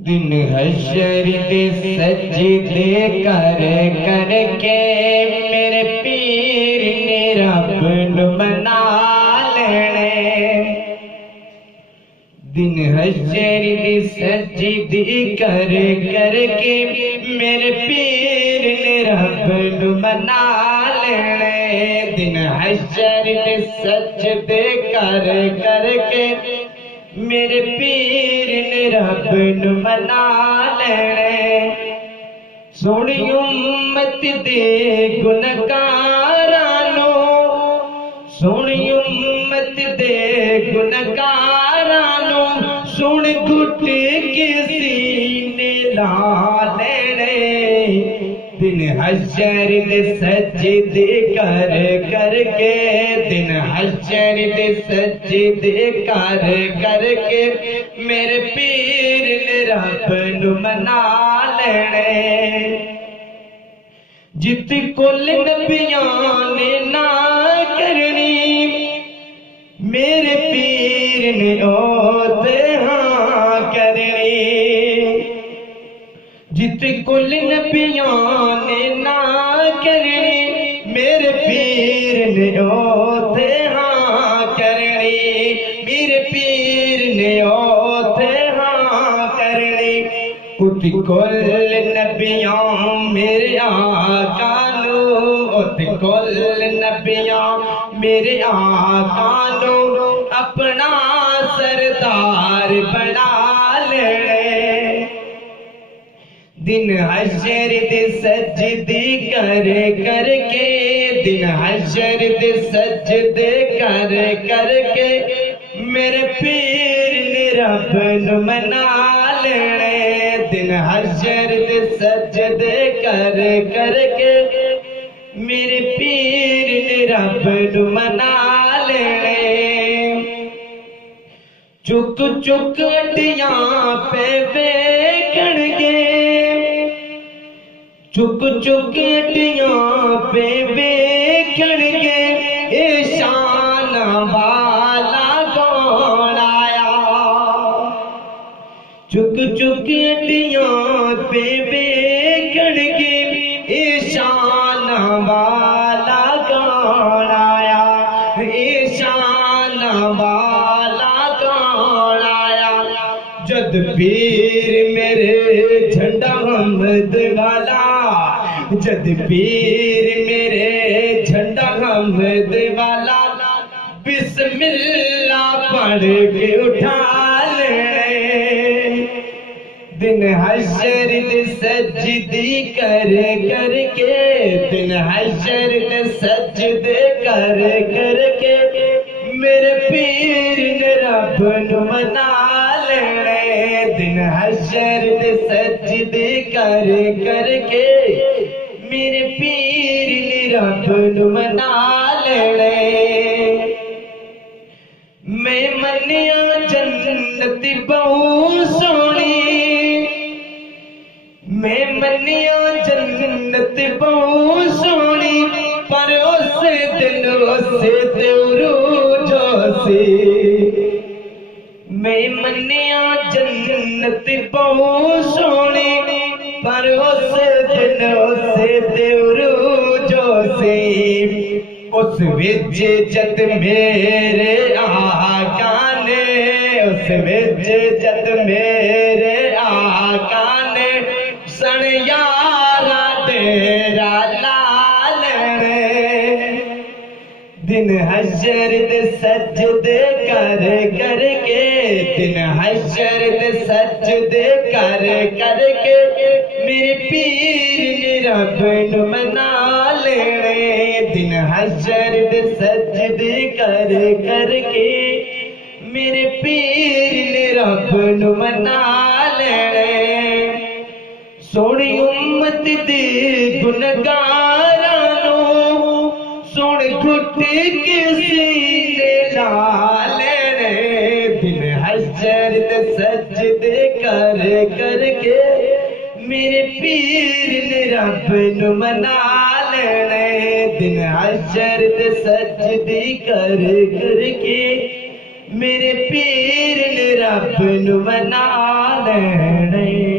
दिन हशर दे सजदे कर करके मेरे पीर ने रब नू मना लेने। दिन हशर दे सजदे कर करके मेरे पीर ने रब नू मना लेने। दिन हशर दे सजदे कर करके मेरे पीर ने रब नू मना लेने। सोनी उम्मत दे गुनहगारां नू, सोनी उम्मत दे गुनहगारां नू सुन घुट के सीने ला लेने। दिन हशर दे सजदे कर करके, दिन हशर दे सजदे कर करके मेरे पीर ने रब नू मना लेने। जित कुल नबियां ने ना करनी मेरे पीर ने ओते हाँ करनी। जित कुल नबियां ने ना करनी मेरे पीर ने ओते हाँ करनी। मेरे पीर ने ओते हाँ करनी। उत कुल नबियां मेरे आका नू, उत कुल नबियां मेरे आका नू अपना सरदार बना लेने। दिन हशर दे सजदे कर करके, दिन हशर दे सजदे कर करके मेरे पीर ने रब नू मना लेने। दिन हशर दे सजदे कर करके मेरे पीर ने रब नू मना लेने। चुक चुक अड्डियां पे वेखणगे, चुक चुक अड्डियां पे वेखणगे ए शान वाला कौन आया। चुक चुक अड्डियां पे वेखणगे ए शान वाला कौन आया। ए शान वाला कौन आया। जद पीर मेरे झंडा हमद वाला, जद पीर मेरे झंडा हमद वाला बिस्मिल्लाह पढ़ के उठा लेने। दिन हशर दे सजदे कर करके, दिन हशर दे सजदे कर करके मेरे पीर ने रब नू मना लेने। दिन हशर दे सजदे कर करके मेरे पीर ने रब नू मना लेने। मैं मनिया जन्नत बहु सोनी, मैं मनिया जन्नत बहु सोनी पर उस दिन उस रूज से। मैं मनिया जन्नत बहु सोनी पर उस दिन उस रूज से। उस विच जद मेरे आका ने, उस विच जद मेरे आका ने सन यारा तेरा लाल ने। दिन हशर दे सजदे कर करके, दिन हशर दे सजदे कर करके मेरे पीर ने रब नू मना लेने। दिन हशर दे सजदे कर करके मेरे पीर ने रब नू मना लेने। सोनी उम्मत दे गुनहगारां नू सुन घुट के सीने ला लेने। दिन हशर दे सजदे कर करके मेरे पीर ने रब नू मना लेने। दिन हशर दे सजदे कर करके मेरे पीर ने रब नु मना लेने